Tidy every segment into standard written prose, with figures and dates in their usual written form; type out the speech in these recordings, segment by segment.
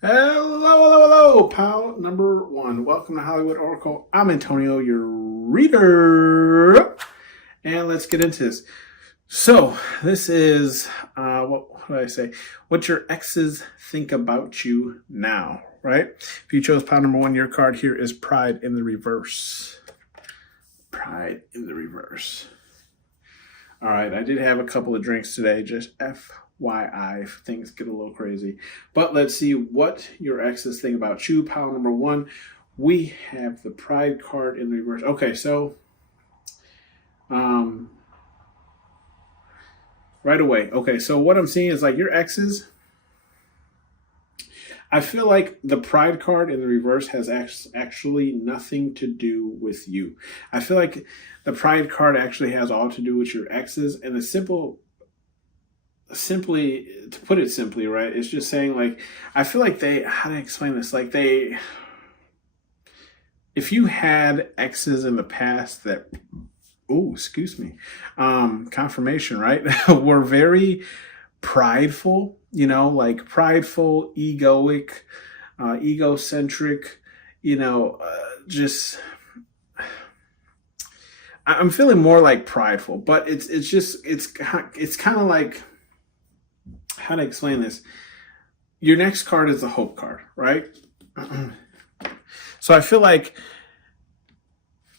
Hello, pal number one. Welcome to Hollywood Oracle. I'm Antonio, your reader. And let's get into this. So, this is, what did I say? What your exes think about you now, right? If you chose pile number one, your card here is Pride in the Reverse. Pride in the Reverse. All right, I did have a couple of drinks today, just FYI, if things get a little crazy. But let's see what your exes think about you. Pile number one, we have the Pride card in the reverse. Okay, so right away. Okay, so what I'm seeing is like your exes, I feel like the Pride card in the reverse has actually nothing to do with you. I feel like the Pride card actually has all to do with your exes, and simply to put it simply, right, it's just saying like, I feel like how to explain this, like if you had exes in the past that, confirmation, right, were very prideful, like prideful, egoic, egocentric, just, I'm feeling more like prideful, but it's kind of like, how to explain this? Your next card is the Hope card, right? So I feel like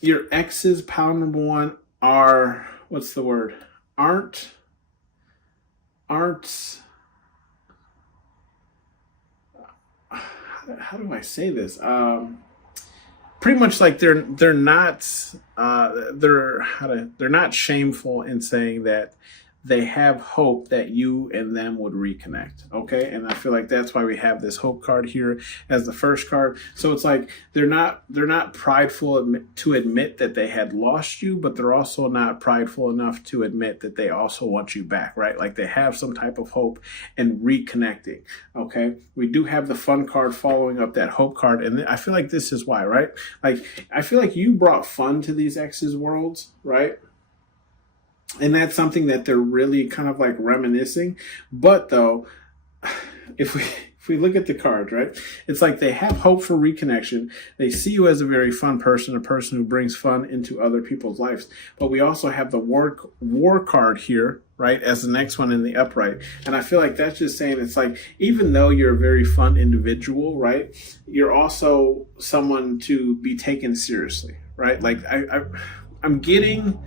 your exes, pile number one, are, what's the word? Aren't how do I say this? Pretty much like they're not they're not shameful in saying that they have hope that you and them would reconnect. Okay. And I feel like that's why we have this Hope card here as the first card. So it's like, they're not prideful to admit that they had lost you, but they're also not prideful enough to admit that they also want you back, right? Like they have some type of hope and reconnecting. Okay. We do have the Fun card following up that Hope card. And I feel like this is why, right? Like, I feel like you brought fun to these exes worlds, right? And that's something that they're really kind of like reminiscing. But though, if we look at the cards, right, it's like they have hope for reconnection. They see you as a very fun person, a person who brings fun into other people's lives. But we also have the war card here, right, as the next one in the upright. And I feel like that's just saying, it's like, even though you're a very fun individual, right, you're also someone to be taken seriously, right? Like I'm getting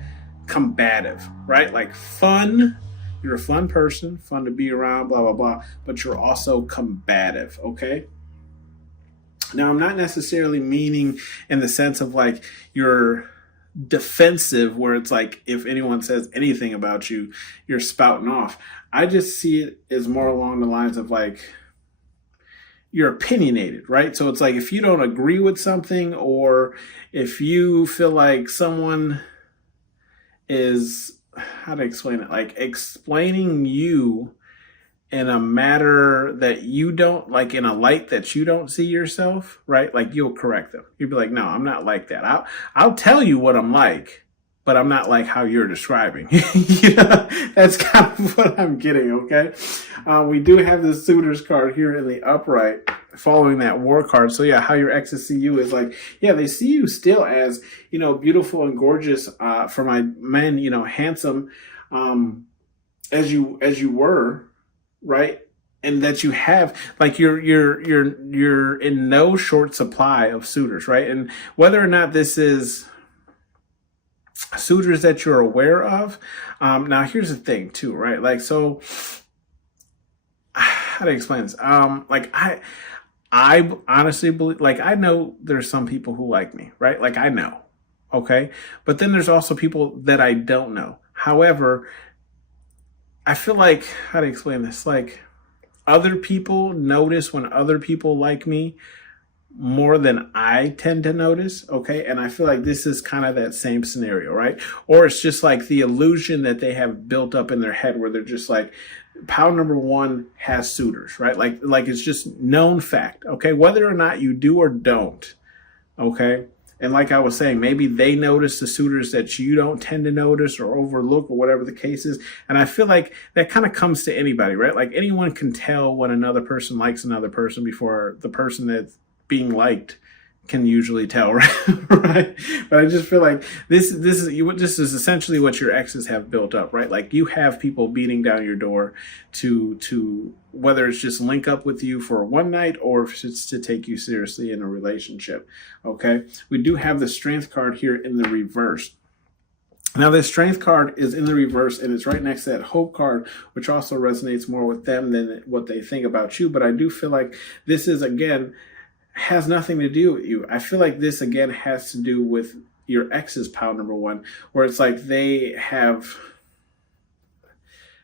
combative, right? Like fun, you're a fun person, fun to be around, blah, blah, blah, but you're also combative, okay? Now, I'm not necessarily meaning in the sense of like you're defensive, where it's like if anyone says anything about you, you're spouting off. I just see it as more along the lines of like, you're opinionated, right? So it's like if you don't agree with something, or if you feel like someone is, how to explain it, like explaining you in a matter that you don't like, in a light that you don't see yourself, right? Like you'll correct them. You'll be like, no, I'm not like that. I'll tell you what I'm like, but I'm not like how you're describing. That's kind of what I'm getting, okay? We do have the Suitors card here in the upright following that War card. So yeah, how your exes see you is like, yeah, they see you still as, beautiful and gorgeous, for my men, handsome, as you were, right? And that you have, like, you're in no short supply of suitors, right? And whether or not this is suitors that you're aware of, now here's the thing too, right? Like, so how to explain this? Like I honestly believe, like, I know there's some people who like me, right? Like I know, okay? But then there's also people that I don't know. However, I feel like, how to explain this? Like, other people notice when other people like me more than I tend to notice, okay? And I feel like this is kind of that same scenario, right? Or it's just like the illusion that they have built up in their head, where they're just like, pile number one has suitors, right? Like it's just known fact, okay? Whether or not you do or don't, okay? And like I was saying, maybe they notice the suitors that you don't tend to notice or overlook or whatever the case is. And I feel like that kind of comes to anybody, right? Like anyone can tell when another person likes another person before the person that's being liked can usually tell, right? Right? But I just feel like this is essentially what your exes have built up, right? Like you have people beating down your door to whether it's just link up with you for one night or if it's to take you seriously in a relationship. Okay, we do have the strength card here in the reverse. Now, this strength card is in the reverse, and it's right next to that hope card, which also resonates more with them than what they think about you. But I do feel like this is, again, has nothing to do with you. I feel like this, again, has to do with your ex's pile number one, where it's like they have,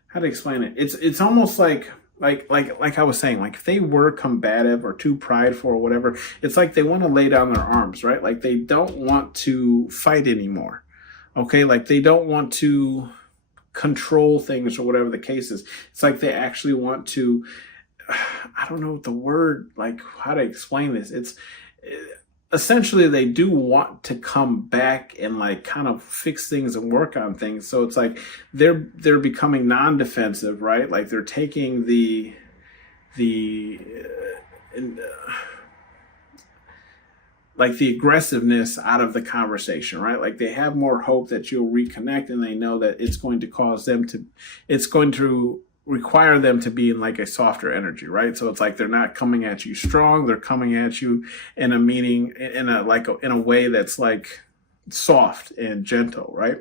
how to explain it? It's almost like I was saying, like if they were combative or too prideful or whatever, it's like they want to lay down their arms, right? Like they don't want to fight anymore. Okay, like they don't want to control things or whatever the case is. It's like they actually want to, I don't know the word, like how to explain this. It's essentially they do want to come back and like kind of fix things and work on things. So it's like they're becoming non-defensive, right? Like they're taking like the aggressiveness out of the conversation, right? Like they have more hope that you'll reconnect, and they know that it's going to require them to be in like a softer energy, right? So it's like they're not coming at you strong; they're coming at you in a way that's like soft and gentle, right?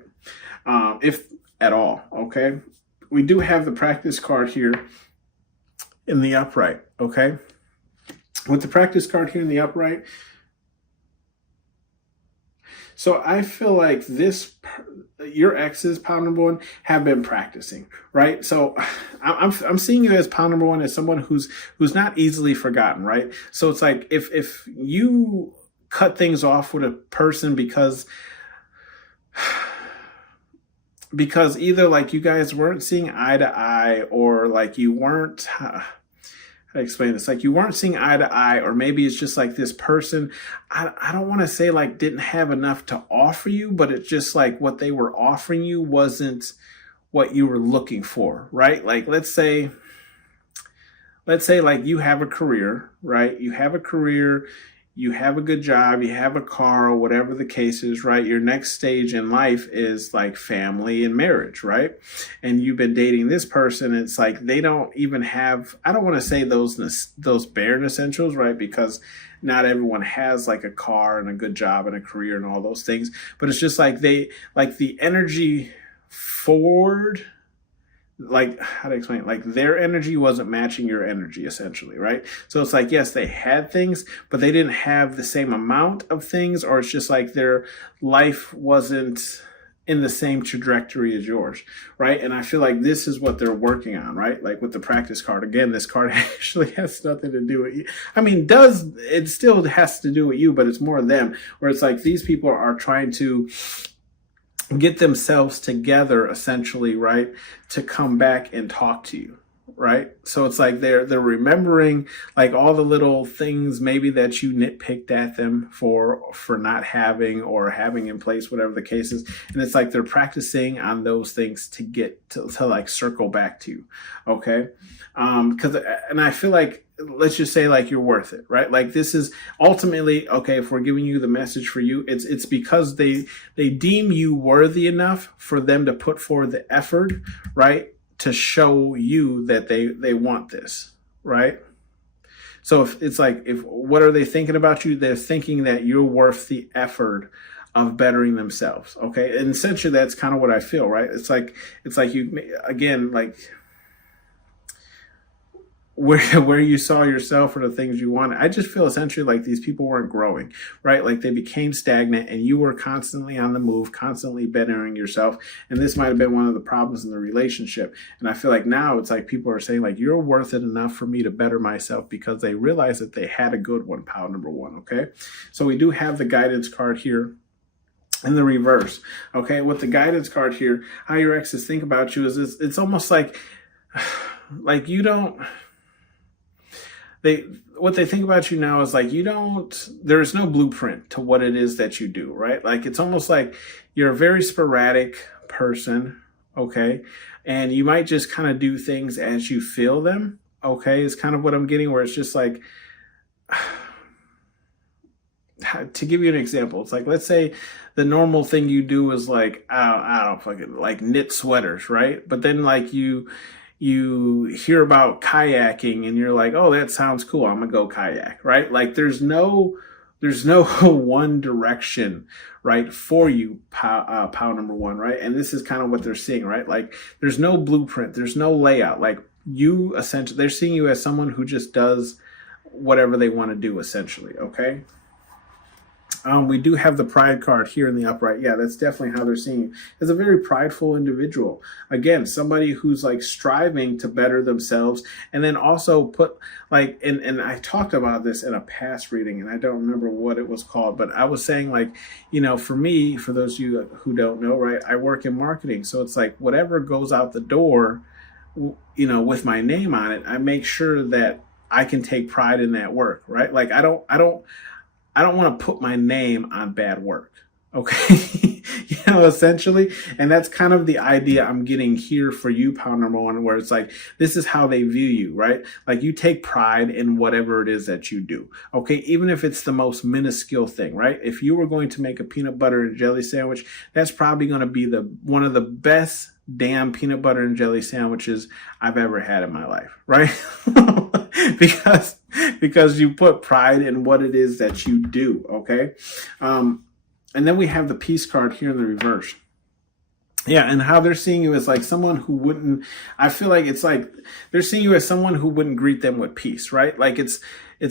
If at all, okay. We do have the practice card here in the upright, okay. With the practice card here in the upright. So I feel like your exes, pile number one, have been practicing, right? So I'm seeing you as pile number one as someone who's not easily forgotten, right? So it's like if you cut things off with a person because either like you guys weren't seeing eye to eye, or like you weren't, how to explain this, like you weren't seeing eye to eye, or maybe it's just like this person, I don't want to say like didn't have enough to offer you, but it's just like what they were offering you wasn't what you were looking for, right? Like let's say like you have a career, right? You have a career, you have a good job, you have a car, or whatever the case is, right? Your next stage in life is like family and marriage, right? And you've been dating this person. It's like they don't even have, I don't want to say those bare essentials, right? Because not everyone has like a car and a good job and a career and all those things. But it's just like the energy forward, like how to explain it, like their energy wasn't matching your energy essentially, right? So it's like, yes, they had things, but they didn't have the same amount of things, or it's just like their life wasn't in the same trajectory as yours, right? And I feel like this is what they're working on, right? Like with the practice card, again, this card actually has nothing to do with you. I mean, it still has to do with you, but it's more them, where it's like these people are trying to get themselves together essentially, right, to come back and talk to you, right? So it's like they're remembering like all the little things maybe that you nitpicked at them for not having or having in place, whatever the case is. And it's like they're practicing on those things to get to like circle back to you, okay? And I feel like, let's just say like you're worth it, right? Like this is ultimately, okay, if we're giving you the message for you, it's because they deem you worthy enough for them to put forward the effort, right? To show you that they want this, right? So if what are they thinking about you? They're thinking that you're worth the effort of bettering themselves, okay? And essentially that's kind of what I feel, right? It's like you, again, like where you saw yourself or the things you wanted. I just feel essentially like these people weren't growing, right? Like they became stagnant, and you were constantly on the move, constantly bettering yourself. And this might have been one of the problems in the relationship. And I feel like now it's like people are saying like, you're worth it enough for me to better myself, because they realized that they had a good one, pile number one, okay? So we do have the guidance card here in the reverse, okay? With the guidance card here, how your exes think about you is it's almost like you don't, they what they think about you now is like there's no blueprint to what it is that you do, right? Like it's almost like you're a very sporadic person, okay? And you might just kind of do things as you feel them, okay? Is kind of what I'm getting, where it's just like, to give you an example, it's like, let's say the normal thing you do is like, I don't fucking like knit sweaters, right? But then like you hear about kayaking and you're like, oh, that sounds cool, I'm gonna go kayak, right? Like there's no one direction, right, for you, pal number one, right? And this is kind of what they're seeing, right? Like there's no blueprint, there's no layout. Like you essentially, they're seeing you as someone who just does whatever they want to do, essentially, okay? We do have the pride card here in the upright. Yeah, that's definitely how they're seeing you. As a very prideful individual. Again, somebody who's like striving to better themselves, and then also put like, and I talked about this in a past reading, and I don't remember what it was called, but I was saying like, for me, for those of you who don't know, right, I work in marketing. So it's like whatever goes out the door, with my name on it, I make sure that I can take pride in that work, right? Like I don't want to put my name on bad work. Okay. Essentially. And that's kind of the idea I'm getting here for you, pound number one, where it's like, this is how they view you, right? Like you take pride in whatever it is that you do. Okay. Even if it's the most minuscule thing, right? If you were going to make a peanut butter and jelly sandwich, that's probably going to be one of the best damn peanut butter and jelly sandwiches I've ever had in my life, right? because you put pride in what it is that you do, okay? And then we have the peace card here in the reverse. Yeah, and how they're seeing you as like someone who wouldn't, I feel like it's like they're seeing you as someone who wouldn't greet them with peace, right? Like it's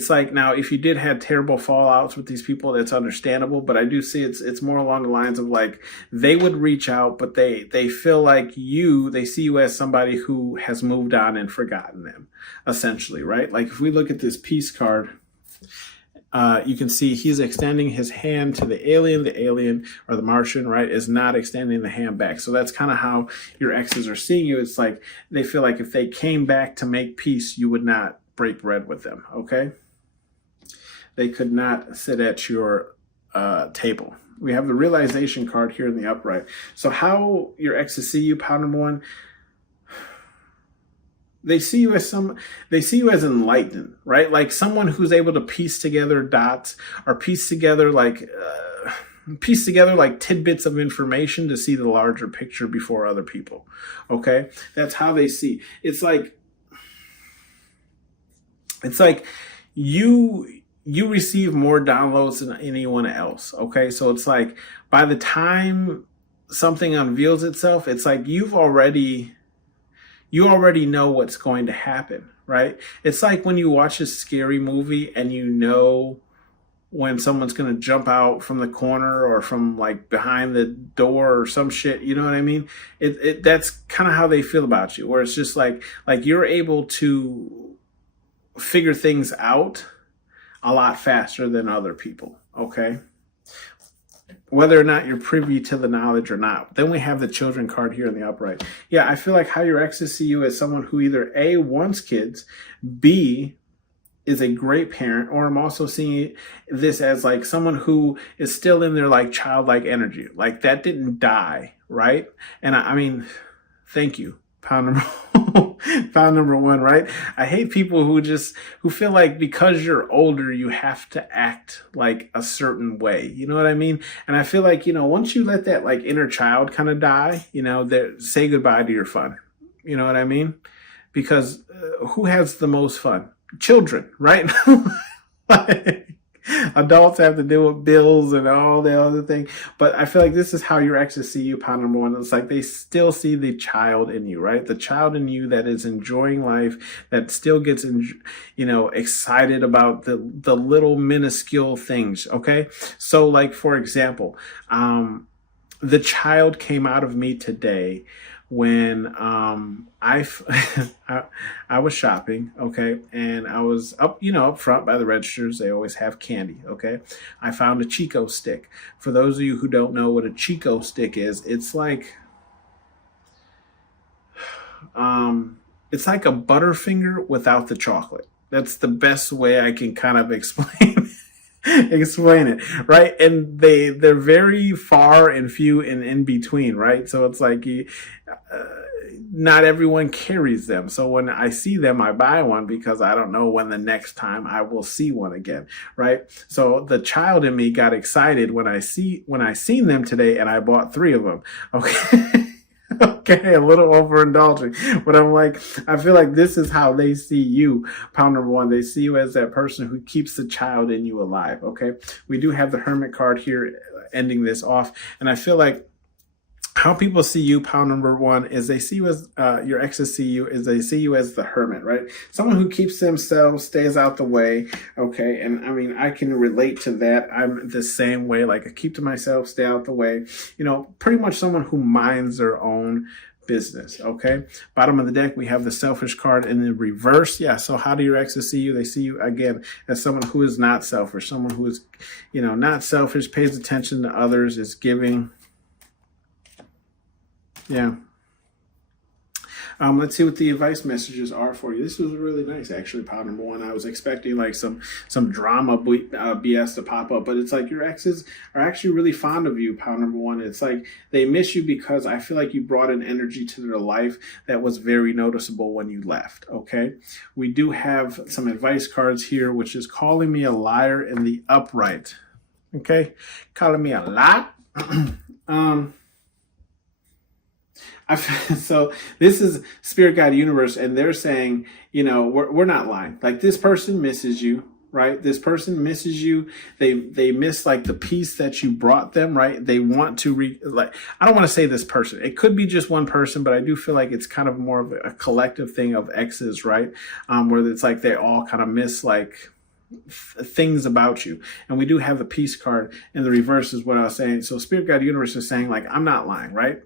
like, now if you did have terrible fallouts with these people, that's understandable, but I do see it's more along the lines of like they would reach out, but they feel like they see you as somebody who has moved on and forgotten them, essentially, right? Like if we look at this peace card, you can see he's extending his hand to the alien or the Martian, right, is not extending the hand back. So that's kind of how your exes are seeing you. It's like they feel like if they came back to make peace, you would not break bread with them, okay? They could not sit at your table. We have the realization card here in the upright. So how your exes see you, pound number one, they see you as enlightened, right? Like someone who's able to piece together dots, or piece together like tidbits of information to see the larger picture before other people. Okay? That's how they see. It's like you receive more downloads than anyone else. Okay? So it's like by the time something unveils itself, it's like you already know what's going to happen, right? It's like when you watch a scary movie and you know when someone's going to jump out from the corner or from like behind the door or some shit, you know what I mean? That's kind of how they feel about you, where it's just like you're able to figure things out a lot faster than other people, okay? Whether or not you're privy to the knowledge or not. Then we have the children card here in the upright. Yeah, I feel like how your exes see you as someone who either A, wants kids, B, is a great parent, or I'm also seeing this as like someone who is still in their like childlike energy. Like that didn't die, right? And I mean, thank you, pound number one, right? I hate people who feel like because you're older, you have to act like a certain way. You know what I mean? And I feel like, once you let that like inner child kind of die, say goodbye to your fun. You know what I mean? Because who has the most fun? Children, right? Like, adults have to deal with bills and all the other things. But I feel like this is how your exes see you, pound number one. It's like they still see the child in you, right? The child in you that is enjoying life, that still gets, excited about the little minuscule things, okay? So like, for example, the child came out of me today when I was shopping, okay, and I was up front by the registers. They always have candy, okay. I found a Chico stick. For those of you who don't know what a Chico stick is, it's like a Butterfinger without the chocolate. That's the best way I can kind of explain explain it, right? And they're very far and few and in between, right? So it's like uh, not everyone carries them. So when I see them, I buy one because I don't know when the next time I will see one again, right? So the child in me got excited when I seen them today, and I bought 3 of them. Okay. Okay, a little overindulging, but I'm like, I feel like this is how they see you, pound number 1. They see you as that person who keeps the child in you alive. Okay, we do have the Hermit card here ending this off, and I feel like how people see you, pound number 1, is they see you as your exes see you is they see you as the hermit, right? Someone who keeps themselves, stays out the way. Okay, and I mean, I can relate to that. I'm the same way. Like, I keep to myself, stay out the way. You know, pretty much someone who minds their own business. Okay, bottom of the deck, we have the selfish card in the reverse. Yeah, so how do your exes see you? They see you again as someone who is not selfish, someone who is, you know, not selfish, pays attention to others, is giving. Yeah. Let's see what the advice messages are for you. This was really nice, actually, pound number 1. I was expecting like some drama BS to pop up, but it's like your exes are actually really fond of you, pound number 1. It's like they miss you because I feel like you brought an energy to their life that was very noticeable when you left. Okay, we do have some advice cards here, which is calling me a liar in the upright. Okay, calling me a lie. So this is Spirit Guide Universe, and they're saying, you know, we're not lying. Like, this person misses you, right? This person misses you. They miss like the peace that you brought them, right? They want to I don't want to say this person. It could be just one person, but I do feel like it's kind of more of a collective thing of exes, right? Where it's like they all kind of miss like things about you. And we do have the peace card in the reverse, is what I was saying. So Spirit Guide Universe is saying, like, I'm not lying, right?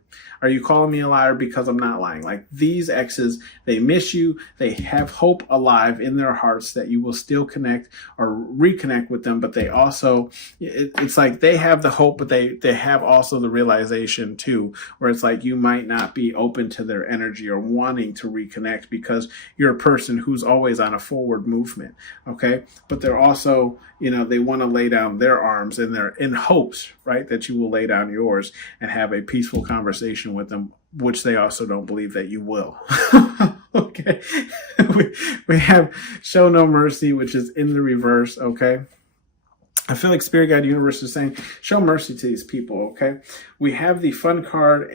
Are you calling me a liar because I'm not lying? Like, these exes, they miss you. They have hope alive in their hearts that you will still connect or reconnect with them. But they also, it's like they have the hope, but they have also the realization too, where it's like you might not be open to their energy or wanting to reconnect because you're a person who's always on a forward movement. Okay. But they're also, you know, they want to lay down their arms, and they're in hopes, right, that you will lay down yours and have a peaceful conversation with them, which they also don't believe that you will. Okay. we have Show No Mercy, which is in the reverse. Okay. I feel like Spirit Guide Universe is saying, show mercy to these people, okay? We have the fun card,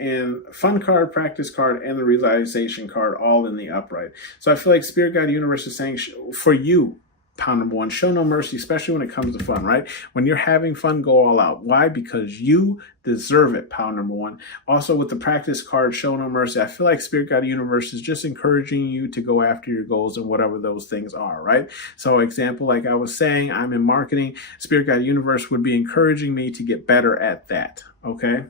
practice card, and the realization card all in the upright. So I feel like Spirit Guide Universe is saying, for you, pound number 1, show no mercy, especially when it comes to fun, right? When you're having fun, go all out. Why? Because you deserve it, pound number 1. Also, with the practice card, show no mercy, I feel like Spirit Guide Universe is just encouraging you to go after your goals and whatever those things are, right? So example, like I was saying, I'm in marketing. Spirit Guide Universe would be encouraging me to get better at that, okay?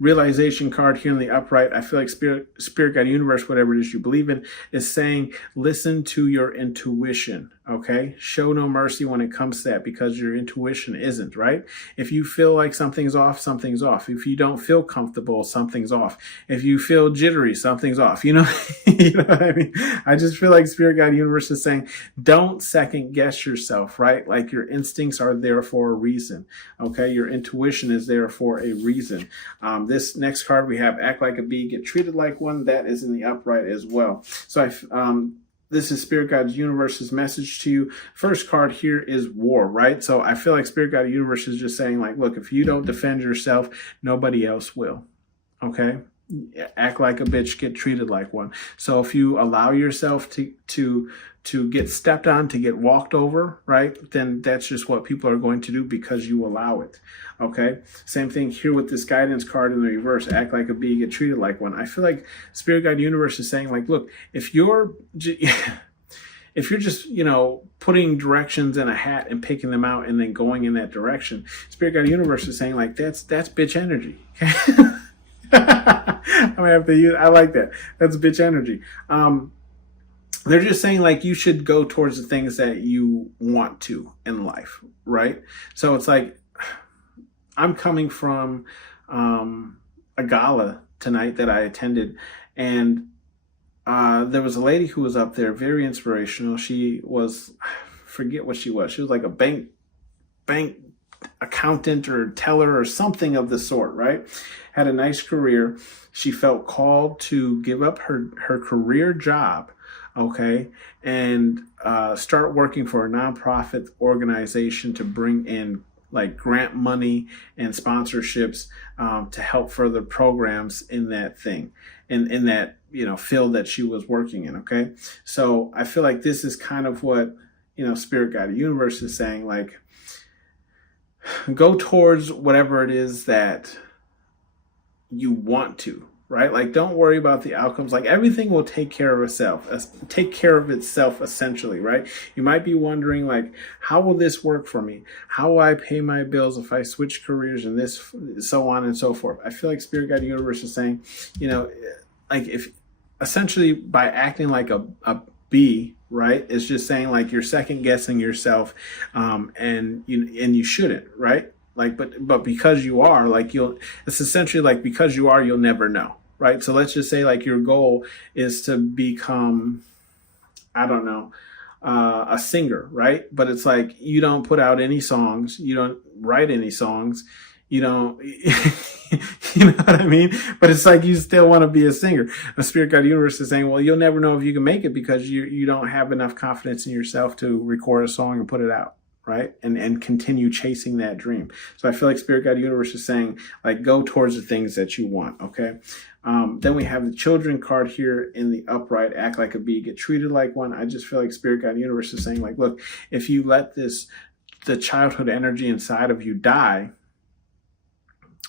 Realization card here in the upright, I feel like Spirit Guide Universe, whatever it is you believe in, is saying, listen to your intuition, okay? Show no mercy when it comes to that, because your intuition isn't, right? If you feel like something's off, something's off. If you don't feel comfortable, something's off. If you feel jittery, something's off. You know, you know what I mean? I just feel like Spirit Guide Universe is saying, don't second guess yourself, right? Like, your instincts are there for a reason, okay? Your intuition is there for a reason. This next card we have, act like a bee, get treated like one. That is in the upright as well. So this is Spirit Guide Universe's message to you. First card here is war, right? So I feel like Spirit Guide Universe is just saying, like, look, if you don't defend yourself, nobody else will, okay? Act like a bitch, get treated like one. So if you allow yourself to get stepped on, to get walked over, right, then that's just what people are going to do because you allow it, okay? Same thing here with this guidance card in the reverse, act like a bee, get treated like one. I feel like Spirit Guide Universe is saying, like, look, if you're just, you know, putting directions in a hat and picking them out and then going in that direction, Spirit Guide Universe is saying, like, that's bitch energy, okay? I'm gonna have to use, I like that. That's bitch energy. They're just saying, like, you should go towards the things that you want to in life, right? So it's like, I'm coming from a gala tonight that I attended, and there was a lady who was up there, very inspirational. She was, forget what she was. She was like a bank accountant or teller or something of the sort, right? Had a nice career. She felt called to give up her career job, okay, and start working for a nonprofit organization to bring in like grant money and sponsorships to help further programs in that thing, in that, you know, field that she was working in. Okay, so I feel like this is kind of what, you know, Spirit Guide Universe is saying, like, go towards whatever it is that you want to, right? Like, don't worry about the outcomes. Like, everything will take care of itself essentially, right? You might be wondering, like, how will this work for me? How will I pay my bills if I switch careers and this, so on and so forth? I feel like Spirit Guide Universe is saying, you know, like, if essentially by acting like a bee, right? It's just saying like you're second guessing yourself, and you shouldn't, right? Like, but because you are, like, it's essentially like, because you are, you'll never know, right? So let's just say like your goal is to become, I don't know, a singer, right? But it's like, you don't put out any songs, you don't write any songs, you don't, you know what I mean? But it's like, you still want to be a singer. The Spirit Guide Universe is saying, well, you'll never know if you can make it because you don't have enough confidence in yourself to record a song and put it out, right? And continue chasing that dream. So I feel like Spirit Guide Universe is saying, like, go towards the things that you want, okay? Then we have the children card here in the upright, act like a bee, get treated like one. I just feel like Spirit Guide Universe is saying, like, look, if you let the childhood energy inside of you die,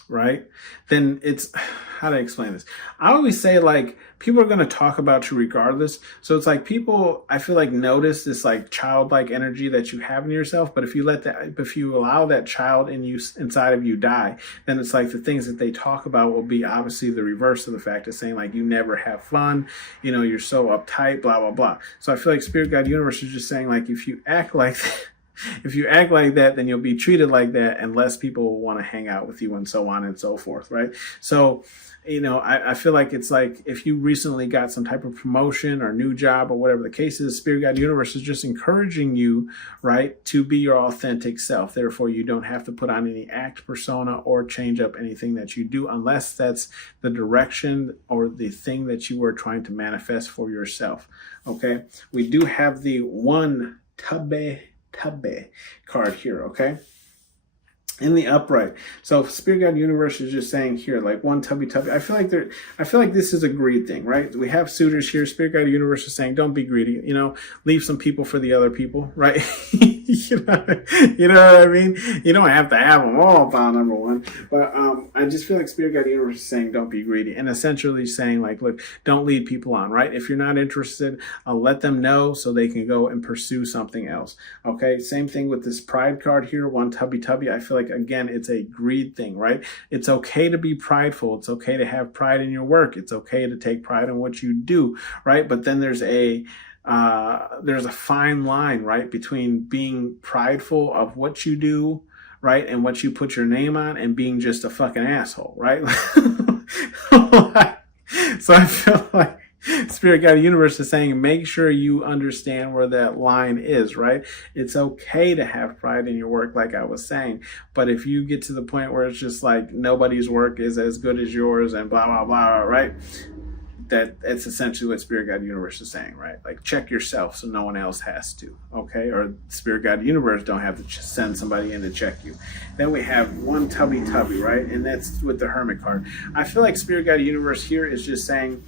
right, then it's, how do I explain this? I always say, like, people are going to talk about you regardless. So it's like, people, I feel like, notice this like childlike energy that you have in yourself. But if you allow that child inside of you die, then it's like the things that they talk about will be obviously the reverse of the fact of saying, like, you never have fun, you know, you're so uptight, blah, blah, blah. So I feel like Spirit Guide Universe is just saying, like, if you act like that, if you act like that, then you'll be treated like that, and less people will want to hang out with you, and so on and so forth, right? So, you know, I feel like it's like, if you recently got some type of promotion or new job or whatever the case is, Spirit Guide Universe is just encouraging you, right, to be your authentic self. Therefore, you don't have to put on any act persona or change up anything that you do, unless that's the direction or the thing that you were trying to manifest for yourself. Okay, we do have the one Tubbe card here, okay, in the upright. So Spirit Guide Universe is just saying here, like, one tubby. I feel like this is a greed thing, right? We have suitors here. Spirit Guide Universe is saying, don't be greedy, you know, leave some people for the other people, right? you know what I mean? You don't have to have them all, pile number one. But I just feel like Spirit Guide Universe is saying, don't be greedy, and essentially saying, like, look, don't lead people on, right? If you're not interested, I'll let them know so they can go and pursue something else. Okay, same thing with this pride card here, one tubby. I feel like, again, it's a greed thing, right? It's okay to be prideful. It's okay to have pride in your work. It's okay to take pride in what you do, right? But then there's a fine line, right, between being prideful of what you do, right, and what you put your name on, and being just a fucking asshole, right? So I feel like Spirit Guide Universe is saying, make sure you understand where that line is, right? It's okay to have pride in your work, like I was saying. But if you get to the point where it's just like nobody's work is as good as yours and blah, blah, blah, right? That's essentially what Spirit Guide Universe is saying, right? Like, check yourself so no one else has to, okay? Or Spirit Guide Universe don't have to send somebody in to check you. Then we have one tubby, right? And that's with the Hermit card. I feel like Spirit Guide Universe here is just saying,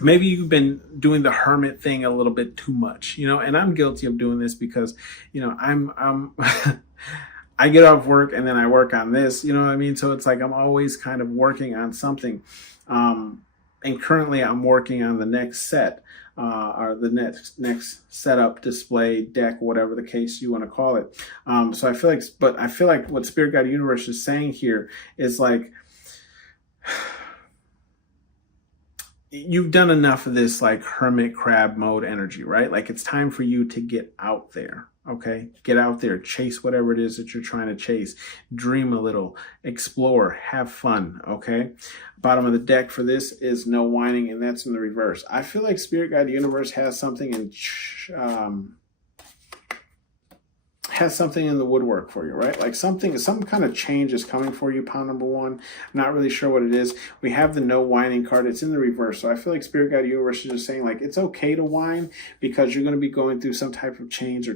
maybe you've been doing the hermit thing a little bit too much, you know, and I'm guilty of doing this because, you know, I'm I get off work and then I work on this, you know what I mean? So it's like, I'm always kind of working on something. And currently I'm working on the next set, or the next setup, display, deck, whatever the case you want to call it. So I feel like what Spirit Guide Universe is saying here is like, you've done enough of this like hermit crab mode energy, right? Like, it's time for you to get out there, Okay, get out there, chase whatever it is that you're trying to chase, dream a little, explore, have fun. Okay, bottom of the deck for this is no whining, and that's in the reverse. I feel like Spirit Guide Universe has something in the woodwork for you, right? Like some kind of change is coming for you, pile number one. I'm not really sure what it is. We have the no whining card. It's in the reverse. So I feel like Spirit Guide Universe is just saying like it's okay to whine because you're going to be going through some type of change or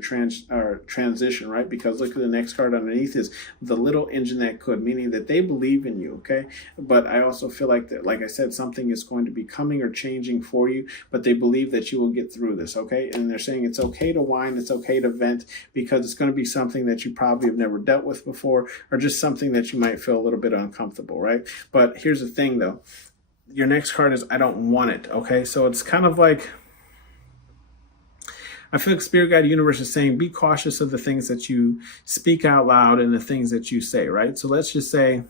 transition, right? Because look at the next card underneath is the little engine that could, meaning that they believe in you, okay? But I also feel like that, like I said, something is going to be coming or changing for you, but they believe that you will get through this, okay? And they're saying it's okay to whine, it's okay to vent because it's going to be something that you probably have never dealt with before, or just something that you might feel a little bit uncomfortable, right? But here's the thing though, your next card is I don't want it, okay? So it's kind of like, I feel like Spirit Guide Universe is saying be cautious of the things that you speak out loud and the things that you say, right? So let's just say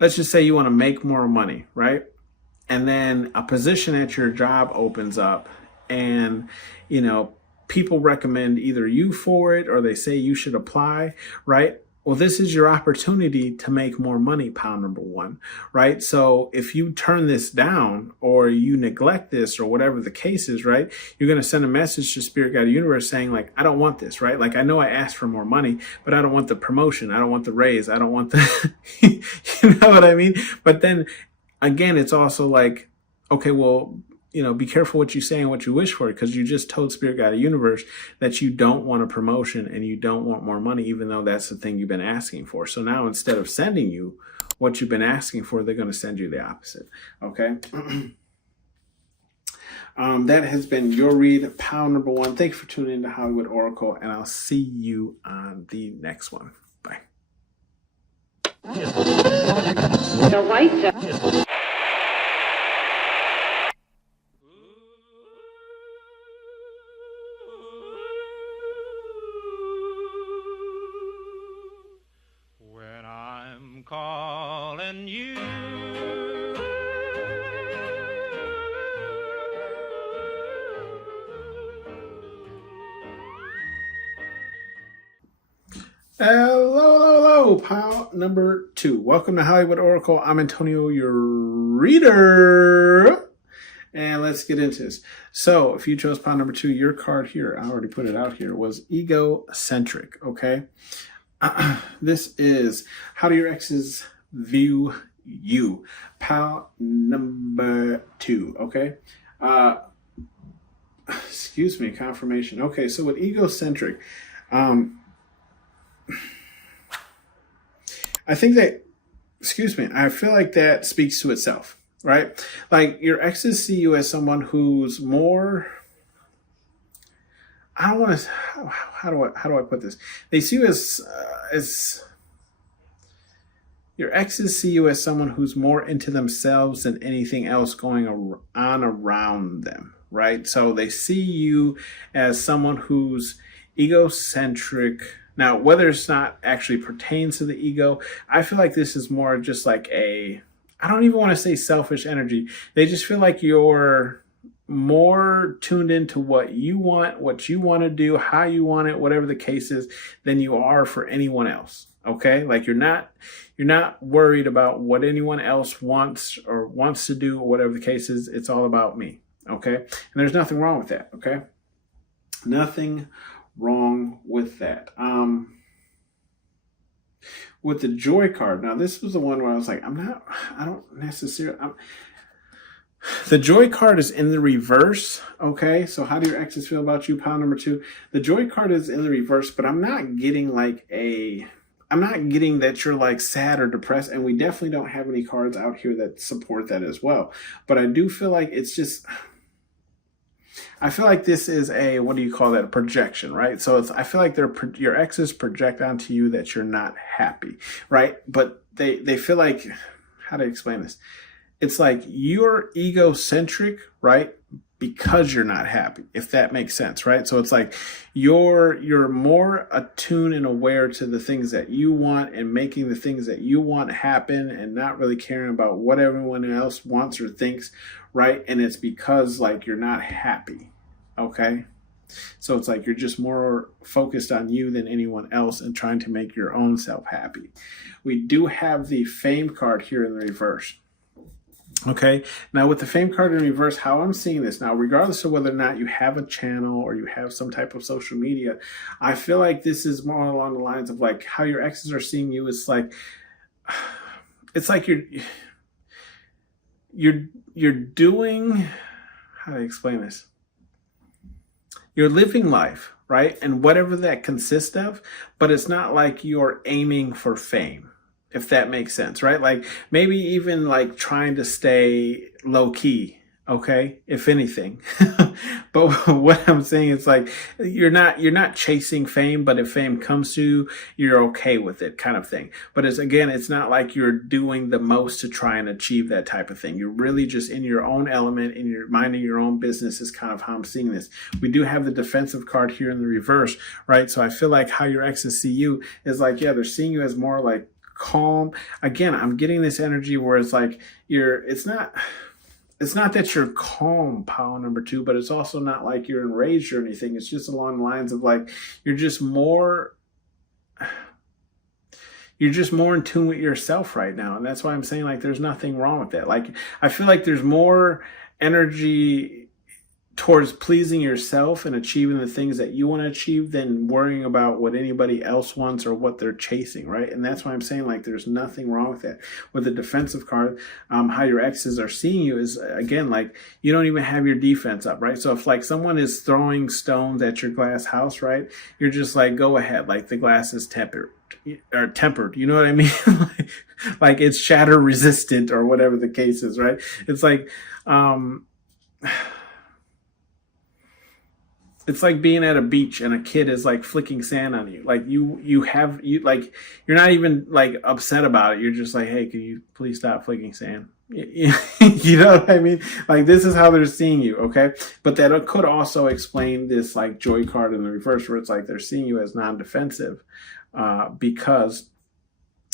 you want to make more money, right? And then a position at your job opens up and, you know, people recommend either you for it or they say you should apply, right? Well, this is your opportunity to make more money, pile number one, right? So if you turn this down or you neglect this or whatever the case is, right, you're going to send a message to Spirit Guide Universe saying like, I don't want this, right? Like, I know I asked for more money, but I don't want the promotion. I don't want the raise. I don't want the, you know what I mean? But then again, it's also like, okay, well, you know, be careful what you say and what you wish for, because you just told Spirit Guide Universe that you don't want a promotion and you don't want more money, even though that's the thing you've been asking for. So now instead of sending you what you've been asking for, they're going to send you the opposite. Okay. That has been your read, pile number one. Thank you for tuning in to Hollywood Oracle, and I'll see you on the next one. Bye. The white calling you. Hello, pile number two. Welcome to Hollywood Oracle. I'm Antonio, your reader. And let's get into this. So if you chose pile number two, your card here, I already put it out here, was egocentric, okay? This is how do your exes view you? Pile number two, okay? Excuse me, confirmation. Okay, so with egocentric, I think that, I feel like that speaks to itself, right? Like your exes see you as someone who's more, I don't want to, how do I put this? They see you as your exes see you as someone who's more into themselves than anything else going on around them, right? So they see you as someone who's egocentric. Now, whether it's not actually pertains to the ego, I feel like this is more just like I don't even want to say selfish energy. They just feel like you're more tuned into what you want to do, how you want it, whatever the case is, than you are for anyone else. Okay? Like you're not worried about what anyone else wants to do, or whatever the case is. It's all about me. Okay? And there's nothing wrong with that. Okay? Nothing wrong with that. With the joy card, now this was the one where I was like, the joy card is in the reverse. Okay, so how do your exes feel about you? Pile number two. The joy card is in the reverse, but I'm not getting that you're like sad or depressed, and we definitely don't have any cards out here that support that as well. But I do feel like I feel like this is a projection, right? So I feel like your exes project onto you that you're not happy, right? But they feel like, how to explain this? It's like you're egocentric, right? Because you're not happy, if that makes sense, right? So it's like you're more attuned and aware to the things that you want and making the things that you want happen and not really caring about what everyone else wants or thinks, right? And it's because like you're not happy, okay? So it's like you're just more focused on you than anyone else and trying to make your own self happy. We do have the fame card here in the reverse. Okay, now with the fame card in reverse, how I'm seeing this now, regardless of whether or not you have a channel or you have some type of social media, I feel like this is more along the lines of like how your exes are seeing you. It's like you're doing, how do I explain this? You're living life, right? And whatever that consists of, but it's not like you're aiming for fame, if that makes sense, right? Like maybe even like trying to stay low key, okay, if anything. But what I'm saying is like you're not chasing fame, but if fame comes to you, you're okay with it, kind of thing. But it's not like you're doing the most to try and achieve that type of thing. You're really just in your own element, in your minding your own business is kind of how I'm seeing this. We do have the defensive card here in the reverse, right? So I feel like how your exes see you is like, yeah, they're seeing you as more like calm. Again, I'm getting this energy where it's like it's not that you're calm, pile number 2, but it's also not like you're enraged or anything. It's just along the lines of like you're just more in tune with yourself right now. And that's why I'm saying like there's nothing wrong with that. Like I feel like there's more energy towards pleasing yourself and achieving the things that you want to achieve than worrying about what anybody else wants or what they're chasing, right? And that's why I'm saying like there's nothing wrong with that. With the defensive card, how your exes are seeing you is, again, like you don't even have your defense up, right? So if like someone is throwing stones at your glass house, right, you're just like, go ahead, like the glass is tempered, you know what I mean? Like it's shatter resistant or whatever the case is, right? It's like it's like being at a beach and a kid is like flicking sand on you. Like you're not even like upset about it. You're just like, hey, can you please stop flicking sand? You know what I mean? Like this is how they're seeing you, okay? But that could also explain this like joy card in the reverse where it's like they're seeing you as non-defensive because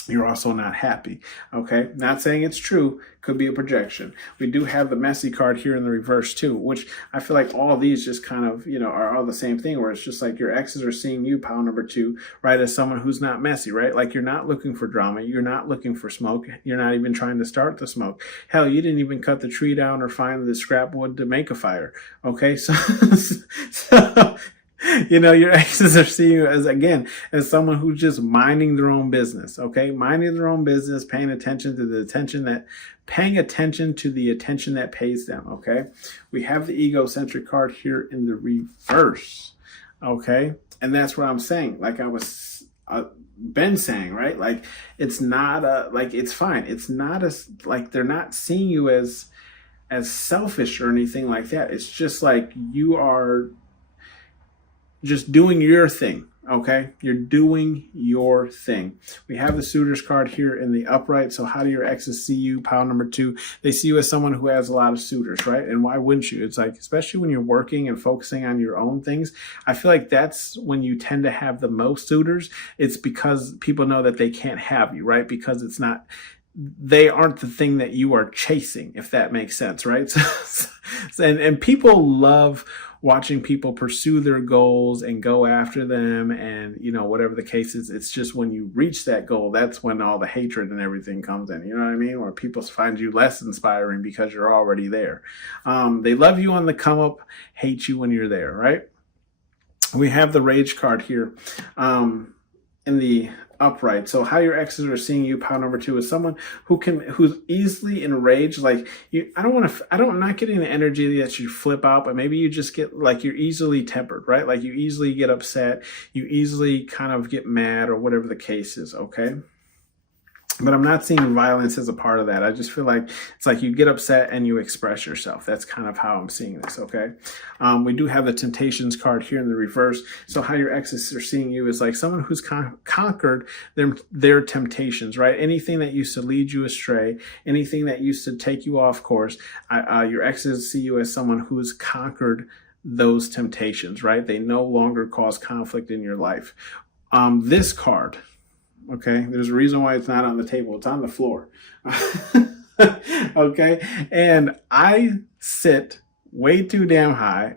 you're also not happy, okay? Not saying it's true, could be a projection. We do have the messy card here in the reverse too, which I feel like all these just kind of, are all the same thing where it's just like your exes are seeing you, pile number 2, right, as someone who's not messy, right? Like you're not looking for drama. You're not looking for smoke. You're not even trying to start the smoke. Hell, you didn't even cut the tree down or find the scrap wood to make a fire, okay? So your exes are seeing you as someone who's just minding their own business, okay? Minding their own business, paying attention to the attention that pays them, okay? We have the egocentric card here in the reverse, okay? And that's what I'm saying. Like I was been saying, right? Like it's not it's fine. It's not they're not seeing you as selfish or anything like that. It's just like you are just doing your thing, okay? You're doing your thing. We have the suitors card here in the upright. So how do your exes see you? Pile number 2, they see you as someone who has a lot of suitors, right? And why wouldn't you? It's like, especially when you're working and focusing on your own things, I feel like that's when you tend to have the most suitors. It's because people know that they can't have you, right? Because they aren't the thing that you are chasing, if that makes sense, right? And people love watching people pursue their goals and go after them and, whatever the case is. It's just when you reach that goal, that's when all the hatred and everything comes in, you know what I mean? Where people find you less inspiring because you're already there. They love you on the come up, hate you when you're there, right? We have the rage card here in the upright. So how your exes are seeing you, pile number 2, is someone who's easily enraged. Like I'm not getting the energy that you flip out, but maybe you just get like you're easily tempered, right? Like you easily get upset, you easily kind of get mad or whatever the case is, okay? But I'm not seeing violence as a part of that. I just feel like it's like you get upset and you express yourself. That's kind of how I'm seeing this, okay? We do have the temptations card here in the reverse. So how your exes are seeing you is like someone who's conquered their temptations, right? Anything that used to lead you astray, anything that used to take you off course, your exes see you as someone who's conquered those temptations, right? They no longer cause conflict in your life. This card, okay, there's a reason why it's not on the table. It's on the floor. Okay, and I sit way too damn high.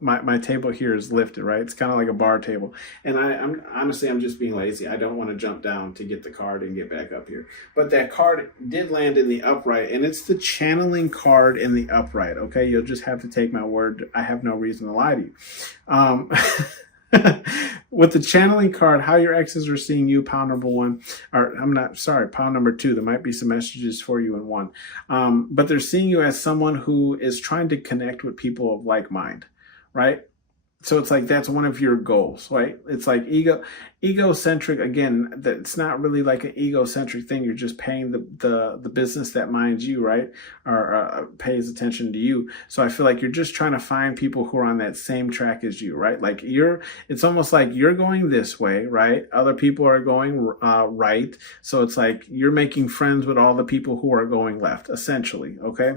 my table here is lifted, right? It's kind of like a bar table. And I'm honestly, I'm just being lazy. I don't want to jump down to get the card and get back up here. But that card did land in the upright, and it's the channeling card in the upright, okay? You'll just have to take my word. I have no reason to lie to you. With the channeling card, how your exes are seeing you, pile number 1, or pile number 2. There might be some messages for you in 1. But they're seeing you as someone who is trying to connect with people of like mind, right? So it's like that's one of your goals, right? It's like egocentric. Again, it's not really like an egocentric thing. You're just paying the business that minds you, right? Or pays attention to you. So I feel like you're just trying to find people who are on that same track as you, right? Like it's almost like you're going this way, right? Other people are going right. So it's like you're making friends with all the people who are going left, essentially, okay?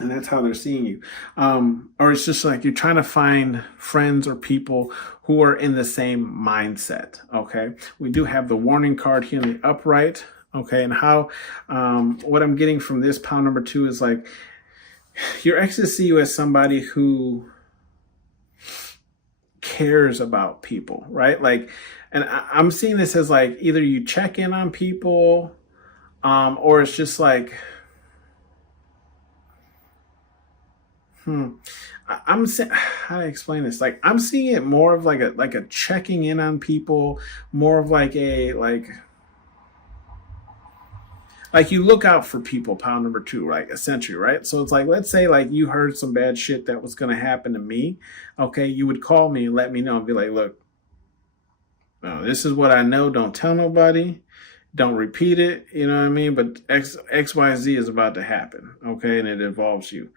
And that's how they're seeing you. Or it's just like you're trying to find friends or people who are in the same mindset, okay? We do have the warning card here in the upright, okay? And how, what I'm getting from this pile number 2 is like, your exes see you as somebody who cares about people, right? Like, and I'm seeing this as like, either you check in on people, or it's just like, I'm saying, how do I explain this? Like, I'm seeing it more of like a checking in on people, more of like like you look out for people, pile number 2, right? Essentially, right? So it's like, let's say like you heard some bad shit that was going to happen to me. Okay. You would call me and let me know and be like, look, this is what I know. Don't tell nobody. Don't repeat it, you know what I mean? But XYZ is about to happen, okay? And it involves you.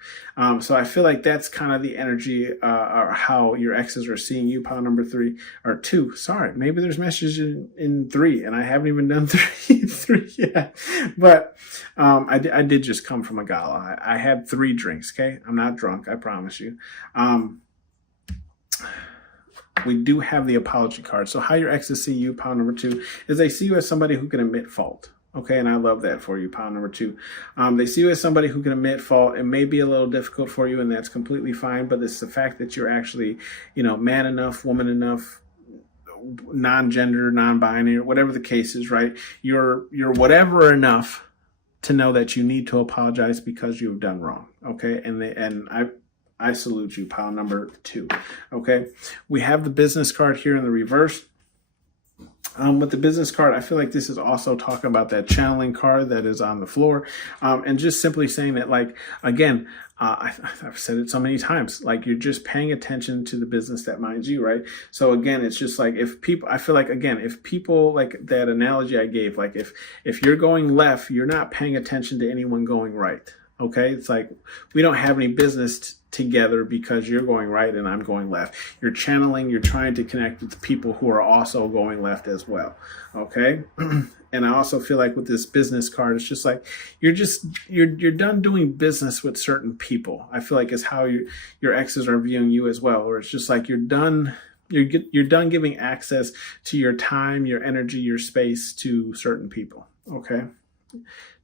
So I feel like that's kind of the energy or how your exes are seeing you, pile number 3 or 2. Sorry, maybe there's messages in 3, and I haven't even done 3 yet. But I did just come from a gala. I had 3 drinks, okay? I'm not drunk, I promise you. We do have the apology card. So how your exes see you, pile number 2, is they see you as somebody who can admit fault. Okay, and I love that for you, pile number 2. They see you as somebody who can admit fault. It may be a little difficult for you, and that's completely fine, but it's the fact that you're actually, man enough, woman enough, non-gender, non-binary, whatever the case is, right? You're whatever enough to know that you need to apologize because you've done wrong. Okay, and I salute you, pile number 2. Okay, we have the business card here in the reverse. With the business card, I feel like this is also talking about that channeling card that is on the floor. And just simply saying that, like, again, I've said it so many times, like you're just paying attention to the business that minds you, right? So again, it's just like I feel like, again, if people, like that analogy I gave, like if you're going left, you're not paying attention to anyone going right. Okay, it's like we don't have any business together because you're going right and I'm going left. You're channeling, you're trying to connect with the people who are also going left as well. Okay, and I also feel like with this business card, it's just like you're done doing business with certain people. I feel like it's how your exes are viewing you as well, or it's just like you're done giving access to your time, your energy, your space to certain people. Okay.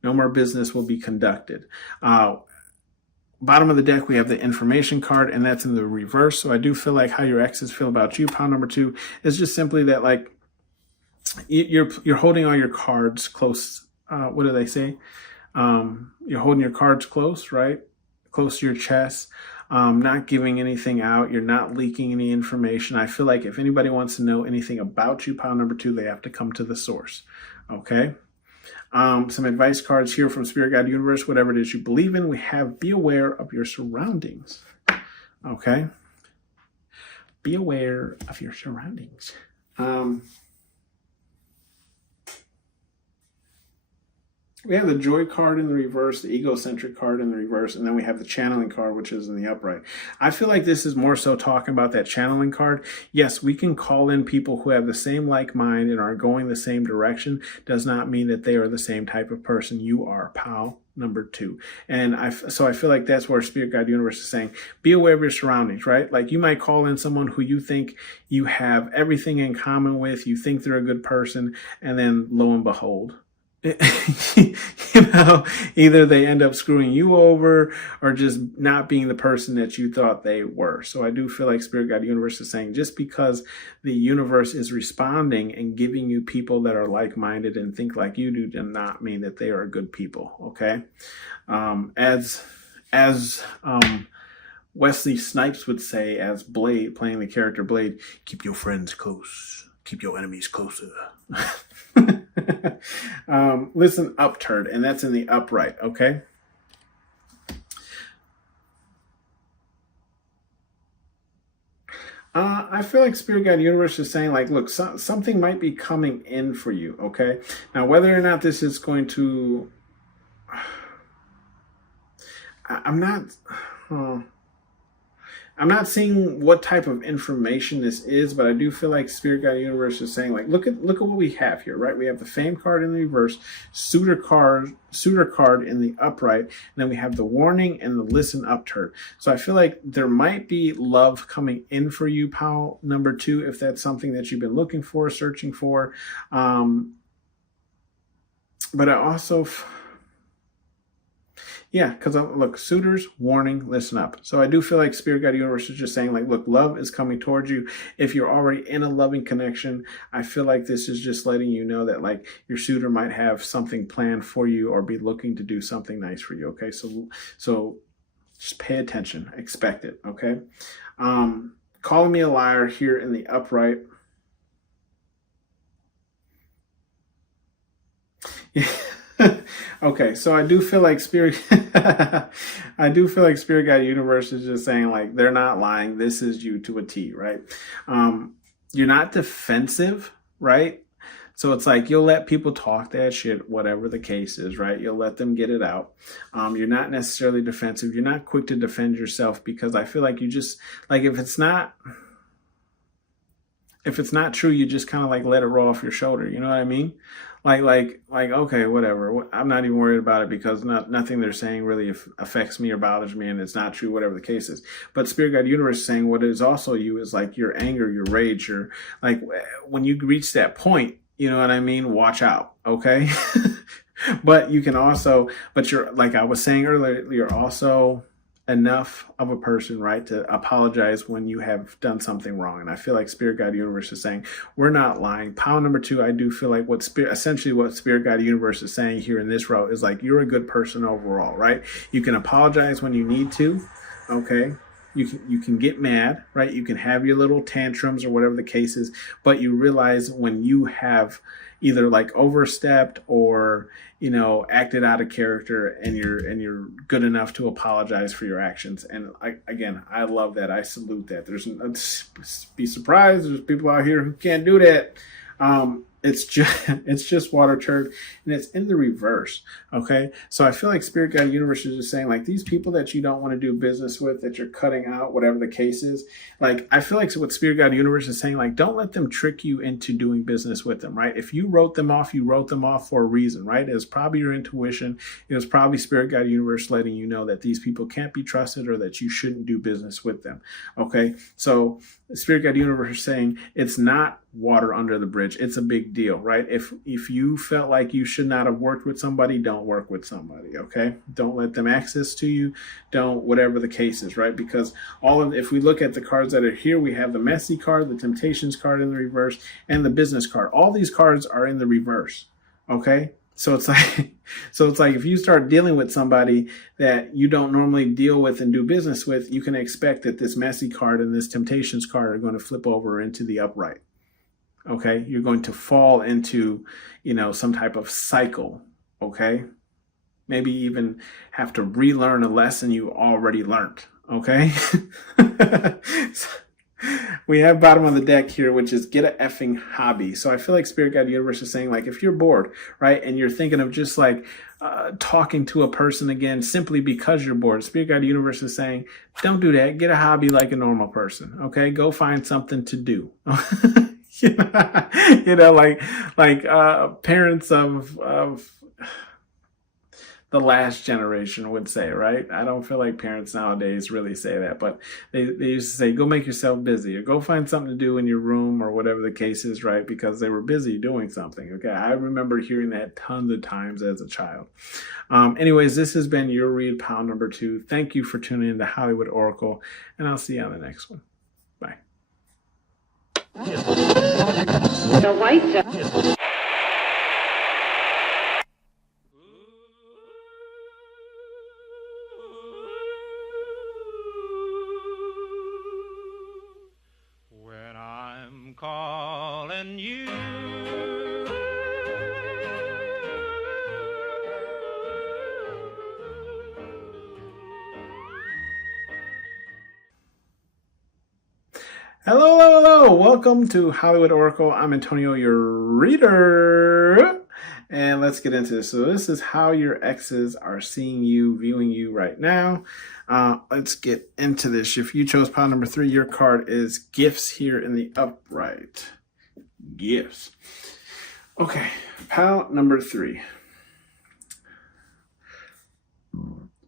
No more business will be conducted. Bottom of the deck, we have the information card, and that's in the reverse. So I do feel like how your exes feel about you, pile number 2, is just simply that, like, you're holding all your cards close. What do they say? You're holding your cards close, right? Close to your chest. Not giving anything out. You're not leaking any information. I feel like if anybody wants to know anything about you, pile number 2, they have to come to the source. Okay. Some advice cards here from Spirit Guide Universe, whatever it is you believe in. We have be aware of your surroundings. Okay. Be aware of your surroundings. We have the joy card in the reverse, the egocentric card in the reverse, and then we have the channeling card, which is in the upright. I feel like this is more so talking about that channeling card. Yes, we can call in people who have the same like mind and are going the same direction. Does not mean that they are the same type of person you are, pal. Number 2. And so I feel like that's where Spirit Guide Universe is saying, be aware of your surroundings, right? Like you might call in someone who you think you have everything in common with, you think they're a good person, and then lo and behold, you know, either they end up screwing you over or just not being the person that you thought they were. So I do feel like Spirit Guide Universe is saying just because the universe is responding and giving you people that are like-minded and think like you do, does not mean that they are good people. Okay. As Wesley Snipes would say, as Blade, playing the character Blade, keep your friends close, keep your enemies closer. Listen up, turd, and that's in the upright, okay? I feel like Spirit Guide Universe is saying, like, look, something might be coming in for you, okay? Now, whether or not this is going to... I'm not seeing what type of information this is, but I do feel like Spirit Guide Universe is saying, like, look at what we have here, right? We have the Fame card in the reverse, suitor card in the upright, and then we have the Warning and the Listen Up turd. So I feel like there might be love coming in for you, pal number 2, if that's something that you've been looking for, searching for. But I also... Yeah, because look, suitors, warning, listen up. So I do feel like Spirit Guide Universe is just saying, like, look, love is coming towards you. If you're already in a loving connection, I feel like this is just letting you know that, like, your suitor might have something planned for you or be looking to do something nice for you. Okay, so just pay attention, expect it. Okay, calling me a liar here in the upright. Yeah. Okay, so I do feel like Spirit Guide Universe is just saying, like, they're not lying. This is you to a T, right? You're not defensive, right? So it's like you'll let people talk that shit, whatever the case is, right? You'll let them get it out. You're not necessarily defensive. You're not quick to defend yourself, because I feel like you just, like, if it's not true, you just kind of, like, let it roll off your shoulder. You know what I mean? Like, okay, whatever. I'm not even worried about it, because nothing they're saying really affects me or bothers me, and it's not true, whatever the case is. But Spirit Guide Universe is saying what is also you is, like, your anger, your rage, your, like, when you reach that point, you know what I mean? Watch out, okay? But you can also, but you're, like I was saying earlier, you're also enough of a person, right, to apologize when you have done something wrong. And I feel like Spirit Guide Universe is saying, we're not lying. Pile number 2, I do feel like essentially what Spirit Guide Universe is saying here in this row is, like, you're a good person overall, right? You can apologize when you need to, okay? You can get mad, right? You can have your little tantrums or whatever the case is, but you realize when you have either, like, overstepped or, you know, acted out of character, and you're good enough to apologize for your actions. And I love that. I salute that. Be surprised, there's people out here who can't do that. It's just water turd, and it's in the reverse. Okay, so I feel like Spirit Guide Universe is just saying, like, these people that you don't want to do business with, that you're cutting out, whatever the case is. Like, I feel like what Spirit Guide Universe is saying, like, don't let them trick you into doing business with them. Right? If you wrote them off for a reason. Right? It was probably your intuition. It was probably Spirit Guide Universe letting you know that these people can't be trusted, or that you shouldn't do business with them. Okay, so Spirit Guide Universe is saying it's not water under the bridge. It's a big deal, right? If you felt like you should not have worked with somebody, don't work with somebody, okay? Don't let them access to you. Don't, whatever the case is, right? Because if we look at the cards that are here, we have the Messy card, the Temptations card in the reverse, and the Business card. All these cards are in the reverse, okay? So it's like if you start dealing with somebody that you don't normally deal with and do business with, you can expect that this Messy card and this Temptations card are going to flip over into the upright. Okay, you're going to fall into, you know, some type of cycle. Okay, maybe even have to relearn a lesson you already learned. Okay. We have bottom of the deck here, which is get a effing hobby. So I feel like Spirit Guide Universe is saying, like, if you're bored, right, and you're thinking of just, like, talking to a person again simply because you're bored, Spirit Guide Universe is saying, don't do that. Get a hobby like a normal person. Okay, go find something to do. You know, like parents of the last generation would say, right? I don't feel like parents nowadays really say that, but they used to say, go make yourself busy, or go find something to do in your room, or whatever the case is, right? Because they were busy doing something. Okay, I remember hearing that tons of times as a child. Anyways, this has been your read pile number 2. Thank you for tuning in to Hollywood Oracle, and I'll see you on the next one. Bye. The white zone. When I'm calling you, Hello, hello, hello. Welcome to Hollywood Oracle. I'm Antonio, your reader. And let's get into this. So this is how your exes are seeing you, viewing you right now. Let's get into this. If you chose pile number 3, your card is Gifts here in the upright. Gifts. Okay, pile number 3.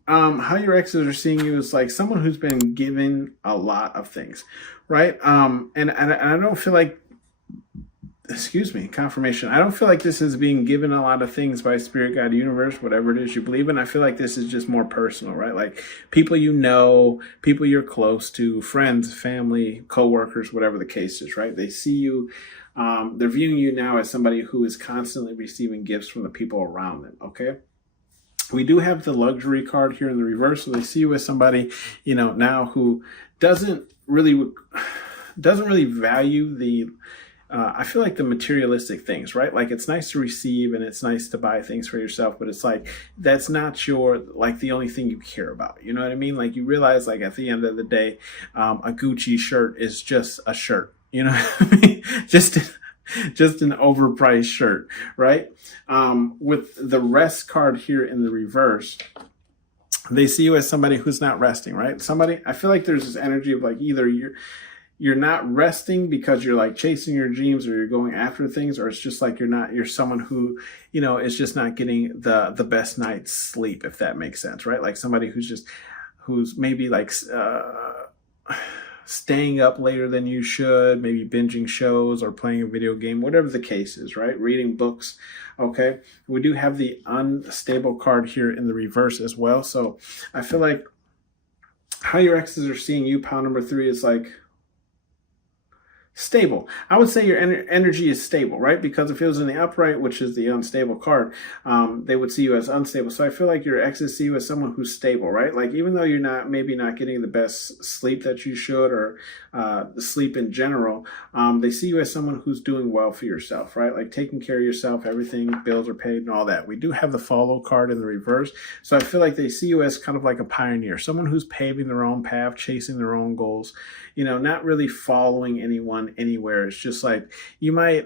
How your exes are seeing you is like someone who's been given a lot of things, right? And I don't feel like, confirmation. I don't feel like this is being given a lot of things by Spirit, God, Universe, whatever it is you believe in. I feel like this is just more personal, right? Like people you know, people you're close to, friends, family, co-workers, whatever the case is, right? They see you, they're viewing you now as somebody who is constantly receiving gifts from the people around them, okay? We do have the luxury card here in the reverse, so they see you as somebody, now who doesn't really value the, I feel like the materialistic things, right? Like it's nice to receive and it's nice to buy things for yourself, but it's like, that's not the only thing you care about. You know what I mean? Like you realize like at the end of the day, a Gucci shirt is just a shirt, you know what I mean? Just an overpriced shirt, right? With the rest card here in the reverse, they see you as somebody who's not resting, right? I feel like there's this energy of like either you're not resting because you're like chasing your dreams or you're going after things, or it's just like you're someone who, is just not getting the best night's sleep, if that makes sense, right? Like somebody who's maybe like, staying up later than you should, maybe binging shows or playing a video game, whatever the case is, right? Reading books, okay? We do have the unstable card here in the reverse as well. So I feel like how your exes are seeing you, pile number 3, is like stable. I would say your energy is stable, right? Because if it was in the upright, which is the unstable card, they would see you as unstable. So I feel like your exes see you as someone who's stable, right? Like even though you're maybe not getting the best sleep that you should, or the sleep in general, they see you as someone who's doing well for yourself, right? Like taking care of yourself, everything, bills are paid and all that. We do have the follow card in the reverse. So I feel like they see you as kind of like a pioneer, someone who's paving their own path, chasing their own goals, not really following anyone anywhere. It's just like you might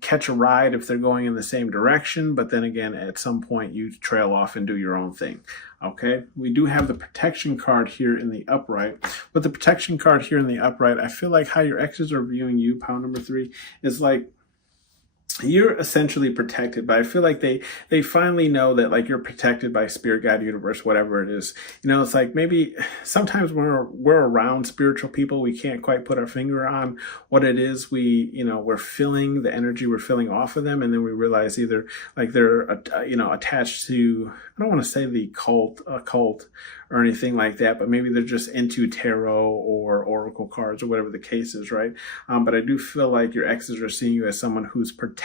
catch a ride if they're going in the same direction, but then again, at some point you trail off and do your own thing. Okay, we do have the protection card here in the upright. With the protection card here in the upright, I feel like how your exes are viewing you, pile number 3, is like you're essentially protected, but I feel like they finally know that like you're protected by Spirit, God, Universe, whatever it is. It's like maybe sometimes when we're around spiritual people, we can't quite put our finger on what it is we're feeling, the energy we're feeling off of them, and then we realize either like they're attached to, I don't want to say the occult or anything like that, but maybe they're just into tarot or oracle cards or whatever the case is, right? But I do feel like your exes are seeing you as someone who's protected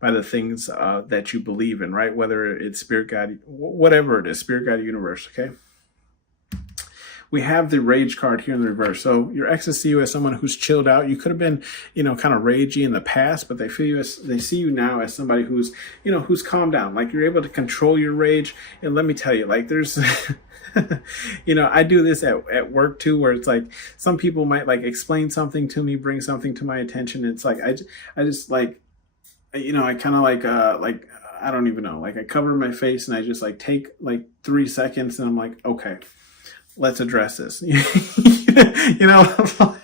by the things that you believe in, right? Whether it's Spirit, God, whatever it is, Spirit, God, Universe, okay? We have the rage card here in the reverse. So your exes see you as someone who's chilled out. You could have been, kind of ragey in the past, but they see you now as somebody who's calmed down. Like you're able to control your rage. And let me tell you, like there's, I do this at work too, where it's like some people might like explain something to me, bring something to my attention. It's like, I just like, I kind of like, I don't even know, like I cover my face and I just like take like 3 seconds and I'm like, okay, let's address this. You you know,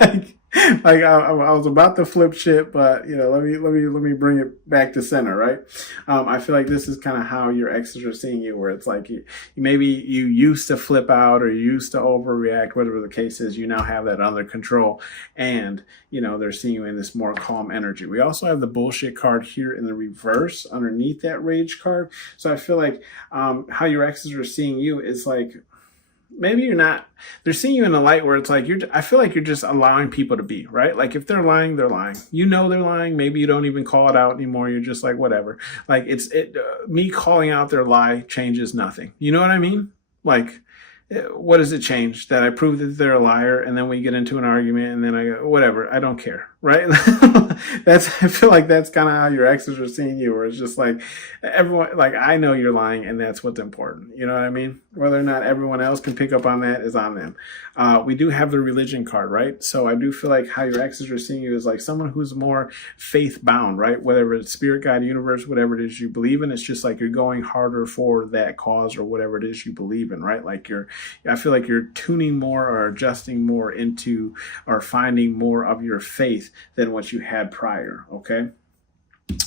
I was about to flip shit, but you know, let me bring it back to center, right? I feel like this is kind of how your exes are seeing you, where it's like maybe you used to flip out or you used to overreact, whatever the case is. You now have that under control, and you know they're seeing you in this more calm energy. We also have the bullshit card here in the reverse underneath that rage card. So I feel like how your exes are seeing you is like, maybe you're not, they're seeing you in a light where it's like, I feel like you're just allowing people to be, right? Like if they're lying, they're lying. You know they're lying. Maybe you don't even call it out anymore. You're just like, whatever. Like me calling out their lie changes nothing. You know what I mean? Like, what does it change? That I prove that they're a liar and then we get into an argument and then I go, whatever, I don't care, right? I feel like that's kind of how your exes are seeing you, where it's just like, everyone, like, I know you're lying and that's what's important. You know what I mean? Whether or not everyone else can pick up on that is on them. We do have the religion card, right? So I do feel like how your exes are seeing you is like someone who's more faith bound, right? Whether it's spirit, God, universe, whatever it is you believe in, it's just like you're going harder for that cause or whatever it is you believe in, right? Like I feel like you're tuning more or adjusting more into or finding more of your faith than what you had prior, okay?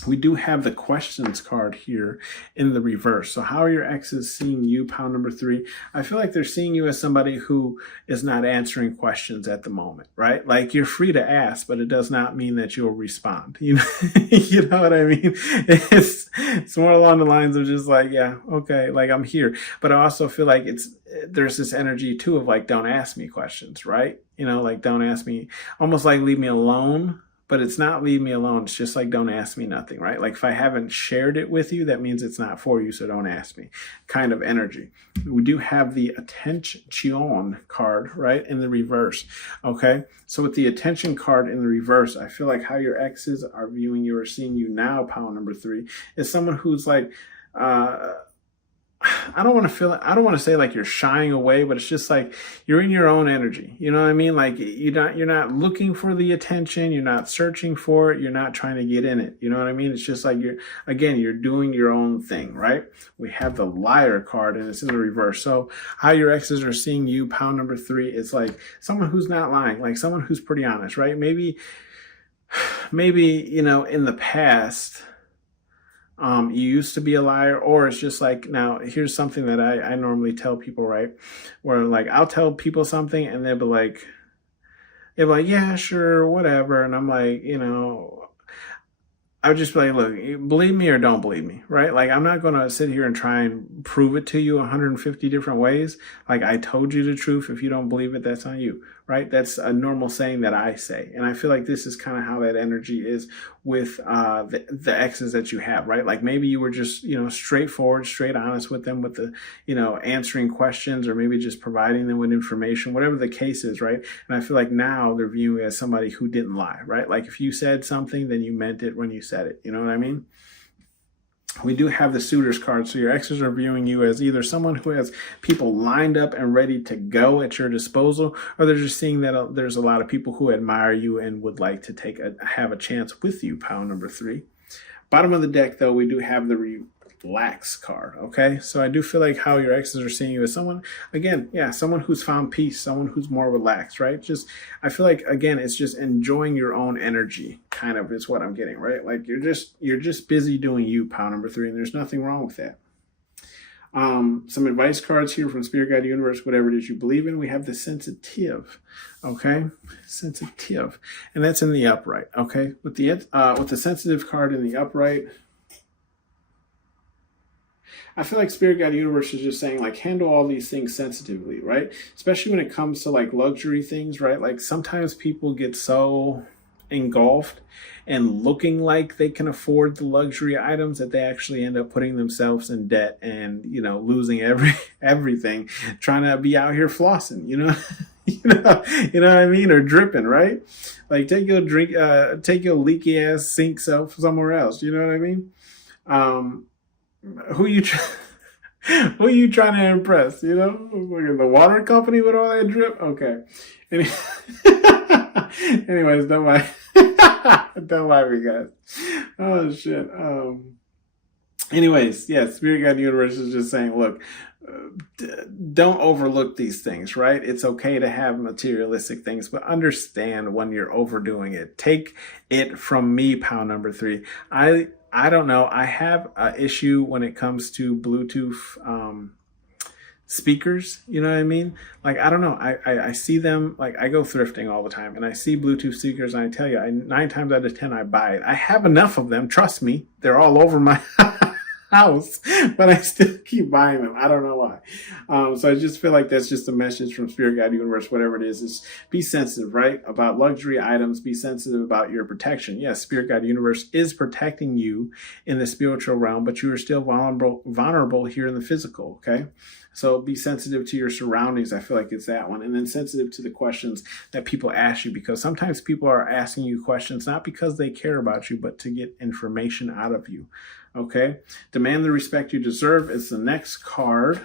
We do have the questions card here in the reverse. So how are your exes seeing you, pound number 3? I feel like they're seeing you as somebody who is not answering questions at the moment, right? Like you're free to ask, but it does not mean that you'll respond. You know, you know what I mean? It's more along the lines of just like, yeah, okay, like I'm here. But I also feel like there's this energy too of like, don't ask me questions, right? You know, like don't ask me, almost like leave me alone. But it's not leave me alone. It's just like, don't ask me nothing, right? Like if I haven't shared it with you, that means it's not for you, so don't ask me kind of energy. We do have the attention card, right, in the reverse, okay? So with the attention card in the reverse, I feel like how your exes are viewing you or seeing you now, pound number 3, is someone who's like, I don't want to say like you're shying away, but it's just like you're in your own energy. You know what I mean? Like you're not looking for the attention. You're not searching for it. You're not trying to get in it. You know what I mean? It's just like you're doing your own thing, right? We have the liar card and it's in the reverse. So how your exes are seeing you, pound number 3, it's like someone who's not lying, like someone who's pretty honest, right? Maybe, you know, in the past, you used to be a liar, or it's just like, now here's something that I normally tell people, right? Where like, I'll tell people something and they'll be like, yeah, sure, whatever. And I'm like, you know, I would just be like, look, believe me or don't believe me, right? Like, I'm not going to sit here and try and prove it to you 150 different ways. Like, I told you the truth. If you don't believe it, that's on you, right? That's a normal saying that I say. And I feel like this is kind of how that energy is with the exes that you have, right? Like, maybe you were just, you know, straightforward, straight honest with them with the, you know, answering questions, or maybe just providing them with information, whatever the case is, right? And I feel like now they're viewing you as somebody who didn't lie, right? Like, if you said something, then you meant it when you said it. You know what I mean? We do have the suitors card. So your exes are viewing you as either someone who has people lined up and ready to go at your disposal, or they're just seeing that there's a lot of people who admire you and would like to have a chance with you, pound number 3. Bottom of the deck, though, we do have the relax card, okay? So I do feel like how your exes are seeing you as someone, again, yeah, someone who's found peace, someone who's more relaxed, right? Just, I feel like, again, it's just enjoying your own energy, kind of, is what I'm getting, right? Like, you're just busy doing you, pound number 3, and there's nothing wrong with that. Some advice cards here from Spirit Guide Universe, whatever it is you believe in. We have the sensitive, okay? Sensitive, and that's in the upright, okay? With the sensitive card in the upright, I feel like Spirit Guide Universe is just saying, like, handle all these things sensitively, right? Especially when it comes to, like, luxury things, right? Like, sometimes people get so engulfed and looking like they can afford the luxury items that they actually end up putting themselves in debt and, you know, losing everything, trying to be out here flossing, you know? you know what I mean? Or dripping, right? Like, take your leaky ass sink self somewhere else, you know what I mean? Who you trying to impress? You know, the water company with all that drip. Okay. Anyways, don't mind. Don't mind me, guys. Oh shit. Anyways, yeah, Spirit Guide Universe is just saying, look, don't overlook these things, right? It's okay to have materialistic things, but understand when you're overdoing it. Take it from me, pound number 3. I don't know. I have an issue when it comes to Bluetooth speakers, you know what I mean? Like, I don't know. I see them, like, I go thrifting all the time and I see Bluetooth speakers and I tell you, 9 times out of 10 I buy it. I have enough of them, trust me. They're all over my house, but I still keep buying them. I don't know why. So I just feel like that's just a message from Spirit Guide Universe, whatever it is be sensitive, right? About luxury items, be sensitive about your protection. Yes, Spirit Guide Universe is protecting you in the spiritual realm, but you are still vulnerable here in the physical, okay? So be sensitive to your surroundings. I feel like it's that one. And then sensitive to the questions that people ask you, because sometimes people are asking you questions not because they care about you, but to get information out of you. Okay? Demand the respect you deserve is the next card.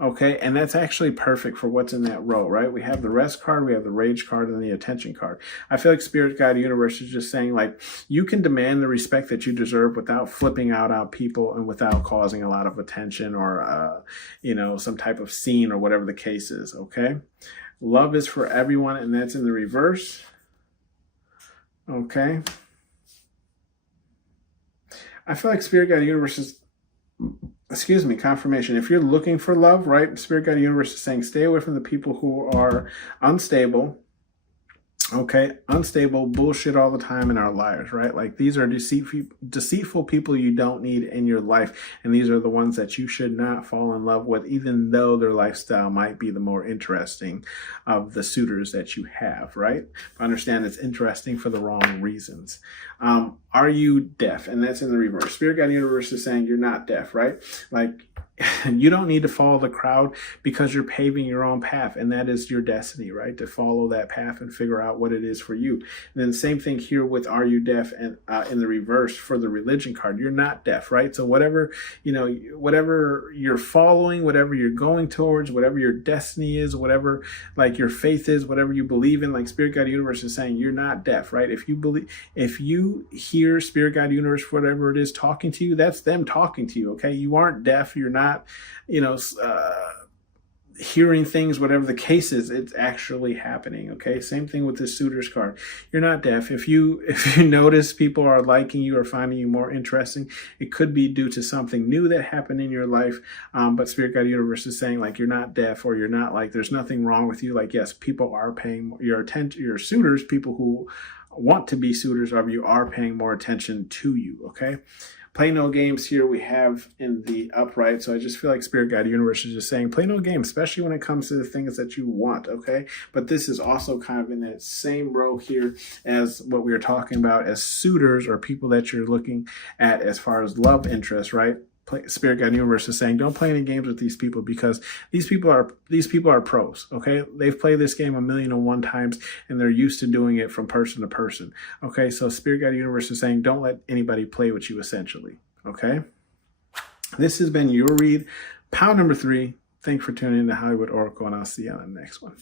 Okay, and that's actually perfect for what's in that row, right? We have the rest card, we have the rage card, and the attention card. I feel like Spirit Guide Universe is just saying, like, you can demand the respect that you deserve without flipping out on people and without causing a lot of attention or, some type of scene or whatever the case is, okay? Love is for everyone, and that's in the reverse. Okay. I feel like Spirit Guide Universe is... confirmation. If you're looking for love, right? Spirit Guide Universe is saying stay away from the people who are unstable. Okay, unstable, bullshit all the time, and are liars, right? Like, these are deceitful people you don't need in your life, and these are the ones that you should not fall in love with, even though their lifestyle might be the more interesting of the suitors that you have, right? Understand it's interesting for the wrong reasons. Are you deaf? And that's in the reverse. Spirit Guide Universe is saying you're not deaf, right? Like, you don't need to follow the crowd because you're paving your own path, and that is your destiny, right? To follow that path and figure out what it is for you. And then same thing here with are you deaf, and in the reverse for the religion card, you're not deaf, right? So whatever you're following, whatever you're going towards, whatever your destiny is, whatever like your faith is, whatever you believe in, like Spirit Guide Universe is saying you're not deaf, right? If you hear Spirit Guide Universe, whatever it is talking to you, that's them talking to you, okay? You aren't deaf, you're not hearing things, whatever the case is, it's actually happening. Okay, same thing with the suitors card. You're not deaf. If you notice people are liking you or finding you more interesting, it could be due to something new that happened in your life. But Spirit Guide Universe is saying, like, you're not deaf, or you're not, like, there's nothing wrong with you. Like, yes, people are paying your attention. Your suitors, people who want to be suitors of you, are paying more attention to you. Okay. Play no games here we have in the upright. So I just feel like Spirit Guide Universe is just saying play no games, especially when it comes to the things that you want, okay? But this is also kind of in that same row here as what we were talking about as suitors, or people that you're looking at as far as love interest, right? Spirit Guide Universe is saying don't play any games with these people, because these people are pros, okay? They've played this game 1,000,001 times, and they're used to doing it from person to person, okay? So Spirit Guide Universe is saying don't let anybody play with you, essentially, okay? This has been your read, pound number 3. Thanks for tuning in to Hollywood Oracle, and I'll see you on the next one.